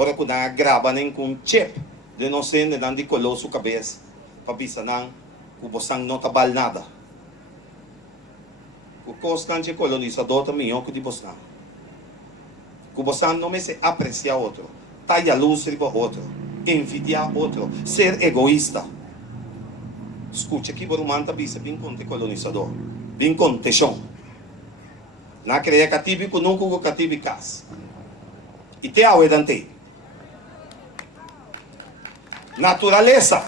ora que na grava nem com chip, de não ser de colou sua cabeça, para bisa nang kubosang notabal nada. O constante colonizador também é que de bosang. Kubosang não me se aprecia outro, talla luz riba outro, envidiar outro, ser egoísta. Escuta aqui, Borumanta bisa bem conte colonizador, bem conte chão. Na creia catibi com nunca o catibi cas. E te awe dante. Natureza.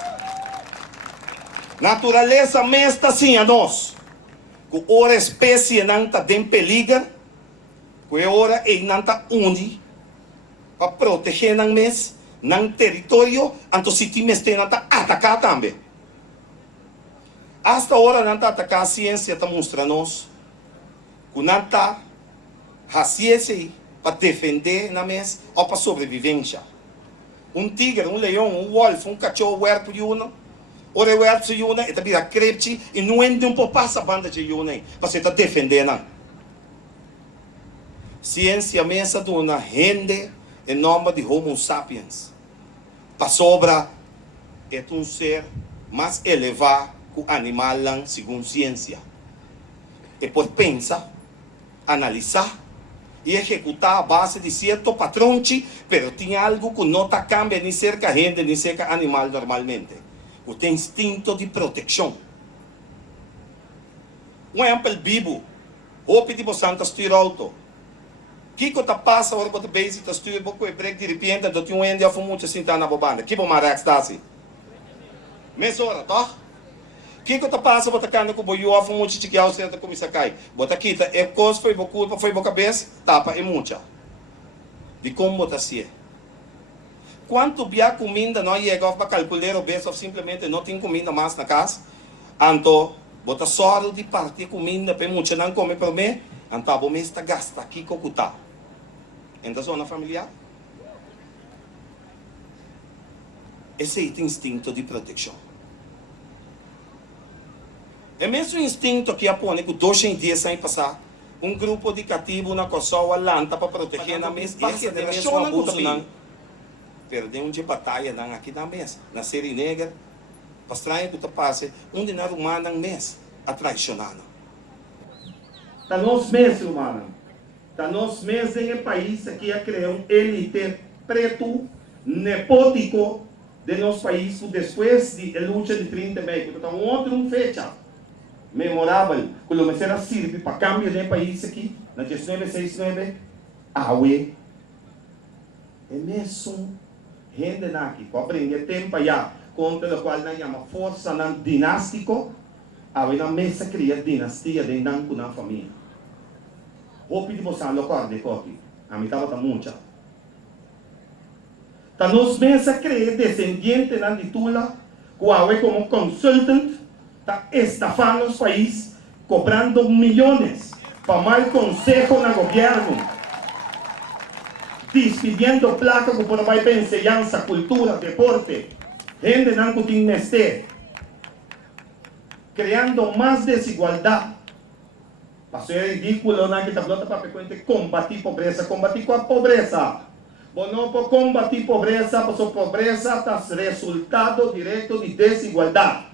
Natureza mesta sim a nós. Que ora espécie não está em perigo. Que ora e não está undi. Para proteger não mes, não território, anto se ti meste não está atacar também. Hasta agora não está atacar a ciência está mostrando-nos que não está a ciência para defender na mes ou para sobrevivência. Tigre, leão, wolf, cachorro, huerpo de uma. Ora huerpo de uma, e também a crepte, e não ende pouco passa a banda de uma, para você defender não. Ciência mesa de uma rende em nome de Homo sapiens. Para sobra, é ser mais elevado que o animal, segundo ciência. E por pensar, analisar e executar a base de certo patrão, pero tinha algo que não está cambia nem cerca gente, nem cerca animal normalmente. O tem instinto de proteção. Um exemplo vivo, o tipo Santa Styr Auto. Kiko ta passa, ora bota base, ta styr, boko e break de repente, do tinha um ende a fumucha sinta na bobanda. Kibo marax dasi. Mesora, tá? Kiko ta passa, bota cana com boio a fumucha chiquiao, certa como isso cai. Bota kita, é cos foi bo culpa, foi bo cabeça, tapa e mucha. De como bota se. Quanto bia comida não chega para calcular o beso, simplesmente não tem comida mais na casa. Anto, bota só de partir comida, para mucha não come para mim. Então, vou me estar gasta aqui com o tá. Então, zona familiar. Esse é o instinto de proteção. É mesmo instinto que apone que 2 dias sem passar um grupo de cativos na Kosovo lanta para proteger na mesa. Esse é o mesmo abuso não. Perdeu de batalha não aqui na mesa, na série negra. Para estranho que tu passe, onde não humano na mesa, a traicionando. Está nós mesmos, humano. Está nós mesmos em um país que criar um elite preto, nepótico de nosso país depois da luta de 30 meses. Então, outra fecha memorável que começou a servir para cambiar de país aqui, na 1969, awe. É mesmo gente aqui, para aprender tempo já, contra o qual nós chamamos força dinástico, awe na mesa cria dinastia de na família. Hopi de você alocar de coque, a mim estava muita. Tá nos mesa cria descendiente na titula, que awe como consultant, tá estafando os países, cobrando milhões para mal consejo no governo, despedindo placa que por mais enseñanza, cultura, deporte, gente não tem neste, criando mais desigualdade. Passou é ridículo na que tablota para combater pobreza, combater com a pobreza. Bom, não para combater pobreza, porque a pobreza está resultado direto de desigualdade.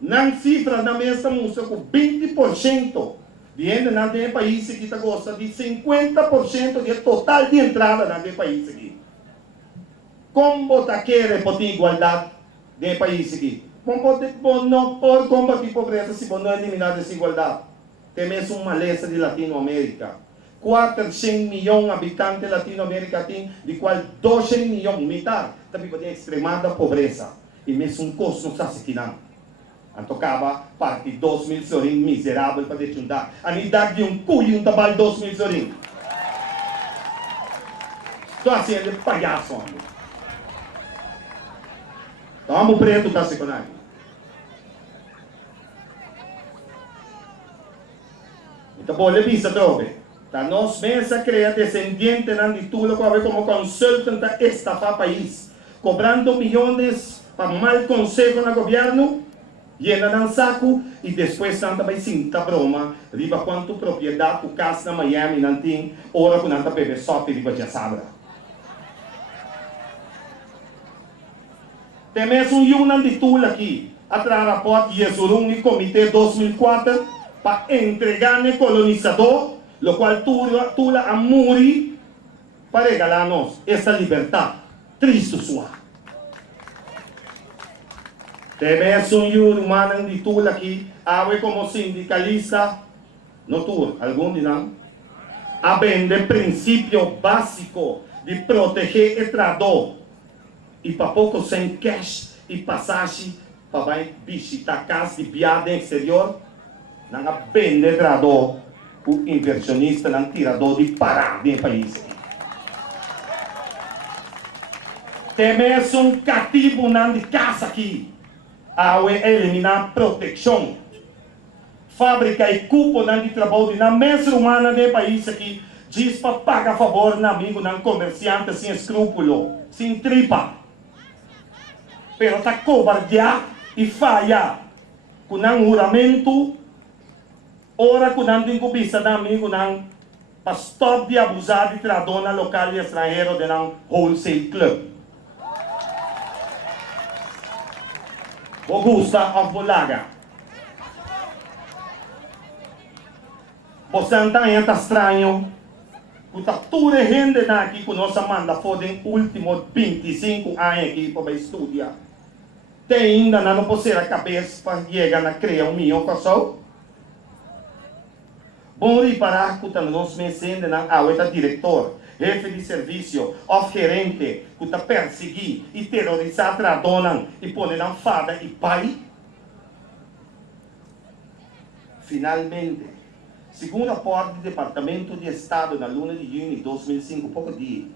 Na cifra na mesa música com 20% de gente não tem país que está gosta de 50% de total de entrada não tem país aqui. Como está querer por ter igualdade de país aqui? Bom, não pode combater pobreza se não eliminar a desigualdade. Temos uma maleza de Latinoamérica. 400 milhões de habitantes Latinoamérica tem, de qual 12 milhões, metade, também tem extremada pobreza. E mesmo um custo não está se quinando. Antocava parte 2.000 florim miserável para desjuntar. A unidade de um cuio, um trabalho 2.000 florim. Estou assim, de palhaço. Toma o preto da secundária. Então, bom, ele visa droga. Tá nós mesa cria descendiente na titula como consultant a estafar país, cobrando milhões para mal consejo no governo, llena ng saco e depois tanta vai sinta broma, riba quanto propriedade o casa na Miami nanting, ora com nanta bebe sote riba já sabra. Temos yunan de tula aqui, atrás rapport Yesurung e Comitê 2004 para entregar no colonizador, lo qual tula a muri para regalar-nos essa liberdade. Triste sua. Temos yunan de tula aqui, awe como sindicalista, no tur, algum de não, abende princípio básico de proteger o trabalhador e para pouco sem cash e passagem para visitar casa de viagem exterior, não abende o trabalhador, o inversionista não tirador de parar no país. Temos cativo de casa aqui, a eliminar proteção. Fábrica e cupo de trabalho na mesa humana do país aqui, diz para pagar favor no amigo, no comerciante sem escrúpulo, sem tripa. Pero está cobardear e falha com um juramento, ora com um incubista do amigo, para stop de abusar de tradona local e estrangeiro de um wholesale club. Augusta of Bolaga. Você não está estranho. Porque toda a gente aqui que nós manda foram últimos 25 anos aqui para estudar. Tem ainda não pode ser a cabeça para chegar a criar milhão de pessoas. Bom reparar que nós mencionamos a diretor, jefe de serviço, ou gerente, que está perseguir e terrorizar a dona e pôr na fada e pai. Finalmente, segundo a porta do Departamento de Estado na luna de junho de 2005, pouco dia,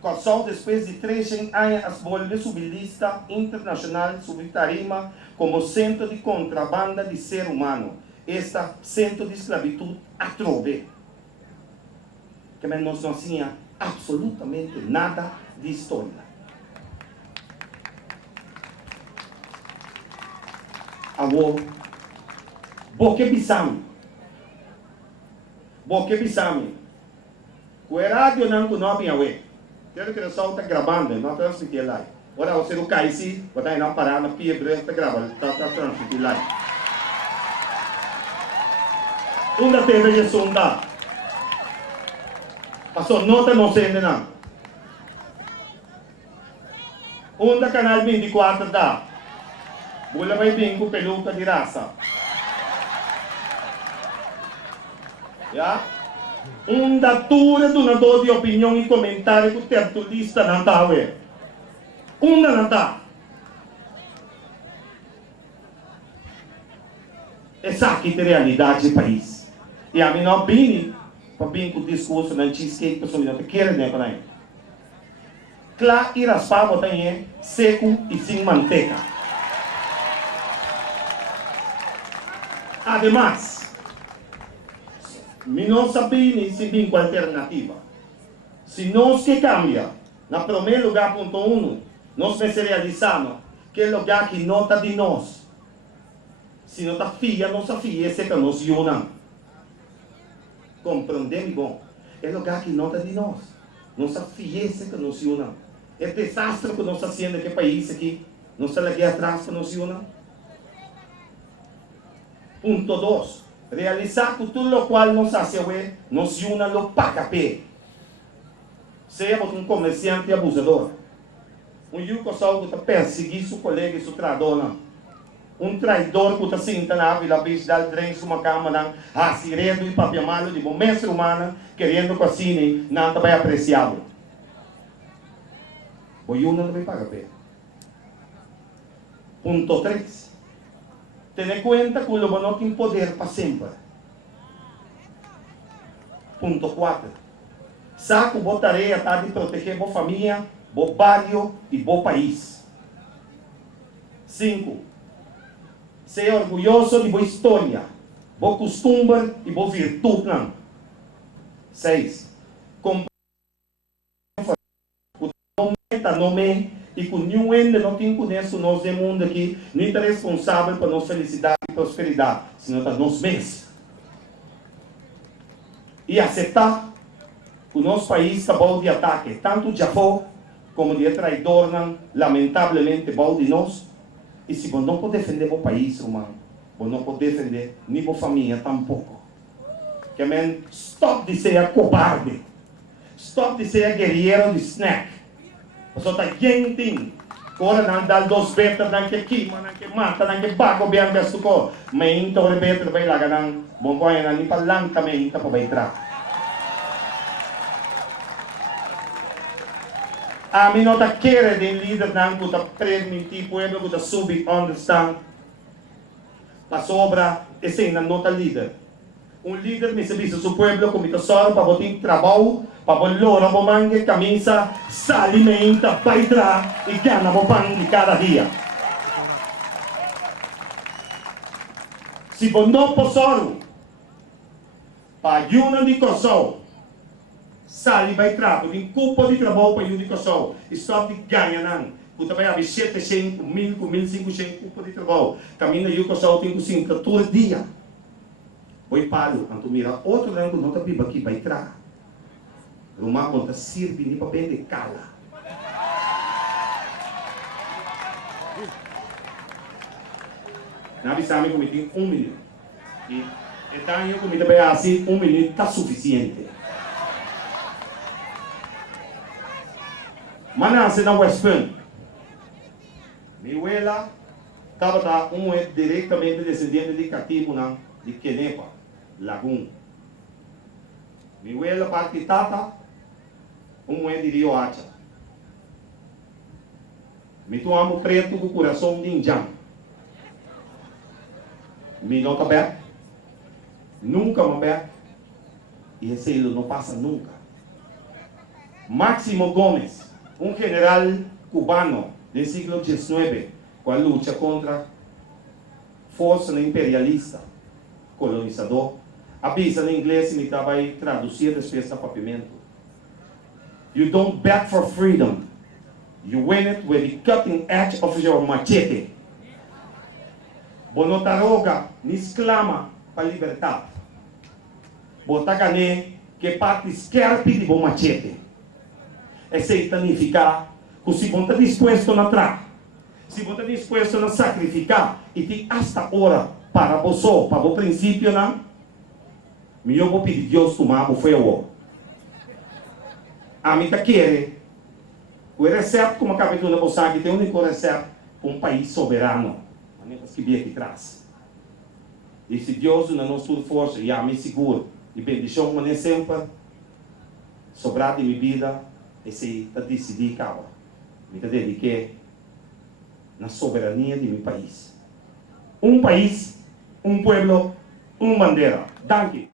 Kosovo, depois de 13 anos, as volve subir lista internacional sobre Tarima como centro de contrabanda de ser humano. Esta centro de esclavitud atrobe. Que nós não tinha absolutamente nada de história. Agora, porque pisamos? Porque pisamos? O rádio não conhece a web. Quero que o pessoal está gravando, não está transmitindo lá. Agora você não cai se, você não parar na pia branca, está gravando, está transmitindo lá. Uma TV de sonda. Passou nota não sendo não. Uma canal 24 dá. Bula vai vir com peluca de raça. Já? Datura donador de opinião e comentário que o tertulista não está. Não está. Essa aqui é a realidade do país. E a mim não vim para vir com o discurso da cheesecake, pessoal não quer nem para aí. Claro, e raspava também seco e sem manteiga. Ademais, não sabia se vem com alternativa. Se nós que cambia, na primeiro lugar, ponto 1, nós realizamos que é o lugar que nota de nós. Se não está fia, nossa filha, esse que nós unam. Compreendemos bom? É o lugar que nota de nós. Nossa filha, esse que nós unam. É desastre que nós estamos fazendo aqui país aqui. Nós estamos aqui atrás que nós unam. Ponto 2. Realizar que tudo o qual nós fazemos, nós unam o pacapé. Seja um comerciante abusador. Yugoslavo que está perseguindo seu colega e sua tradona. Traidor que está sentado na vila bis dal trem suma cama ng hasiredo e papiamalo de bombense humana querendo que assim não está bem apreciado. O yun não vai pagar pé. Ponto 3. Tener cuenta que o lobo não tem poder para sempre. Ponto 4. Saco boa tarefa tá de proteger boa família, bom barrio e bom país. 5. Ser orgulhoso de boa história, boa costumbre e boa virtude. 6. Nome e com nenhum ende não tem conhece o nosso mundo aqui, nem está responsável para nossa felicidade e prosperidade, senão está nós mesmos. E aceitar que o nosso país está bom de ataque, tanto Japão como de traidor, lamentablemente, balde nós. E se você não pode defender o país, irmão, você não pode defender nem a família tampouco. Que man, stop de ser cobarde. Stop de ser guerreiro de snack. Você está gente. Agora não dá dos betas, não que queima, não que mata, não que bago bem besto ko. Mas então o beto vai lá ganhar. Bom coisa não nem palang também então para entrar. A mim não tá querendo de líder não que tá permitir pueblo que tá subir understand. Para sobra esse não tá líder. Líder me serviço do pueblo como está só para botar trabalho, para botar o mangue, camisa, se alimenta, vai entrar e ganha o pão de cada dia. Se você não possor, para ayunar de coração, sali vai entrar, porque culpa de trabalho para ayunar de coração, stop de ganha não. Puta vai haver 700, 1.000, 1.500 culpa de trabalho. Caminho de coração tem que ser todo dia. Oi palo, anto mira outro rango não tá biba aqui vai entrar. Rumah conta sirve ni para vender cala. Nabi sami como tem 1 minuto. E então eu como também assim 1 minuto tá suficiente. Mana se na West Point. Miwela tava diretamente descendente de cativo de Kenepa. Lagoon. Mi abuela parte tata, de Rio Hacha. Mi tu amo preto com o coração de injam. Mi nota back, nunca me back, e esse não passa nunca. Máximo Gómez, general cubano del siglo XIX, que luta contra força imperialista, colonizador. Avisa em inglês e me vai traduzir depois para pimento. You don't beg for freedom. You win it with the cutting edge of your machete. Bonotaroga ni exclama para liberdade. Botagane que parte scherpi di bom machete. Esse significa que se você está disposto a entrar, se você está disposto a sacrificar, e tem hasta hora para você, para o princípio, não? Eu vou pedir Deus tomar o feu. A mim tá querendo. O receito como acabei de dizer que tem um único receito para um país soberano. Mas que vem aqui atrás. E se Deus não nos dá força, e a mim seguro, e bendição mas nem sempre sobrar de minha vida, e se tá decidir cá, me tá dediquei na soberania de meu país. Um país, um pueblo, uma bandeira. Danke.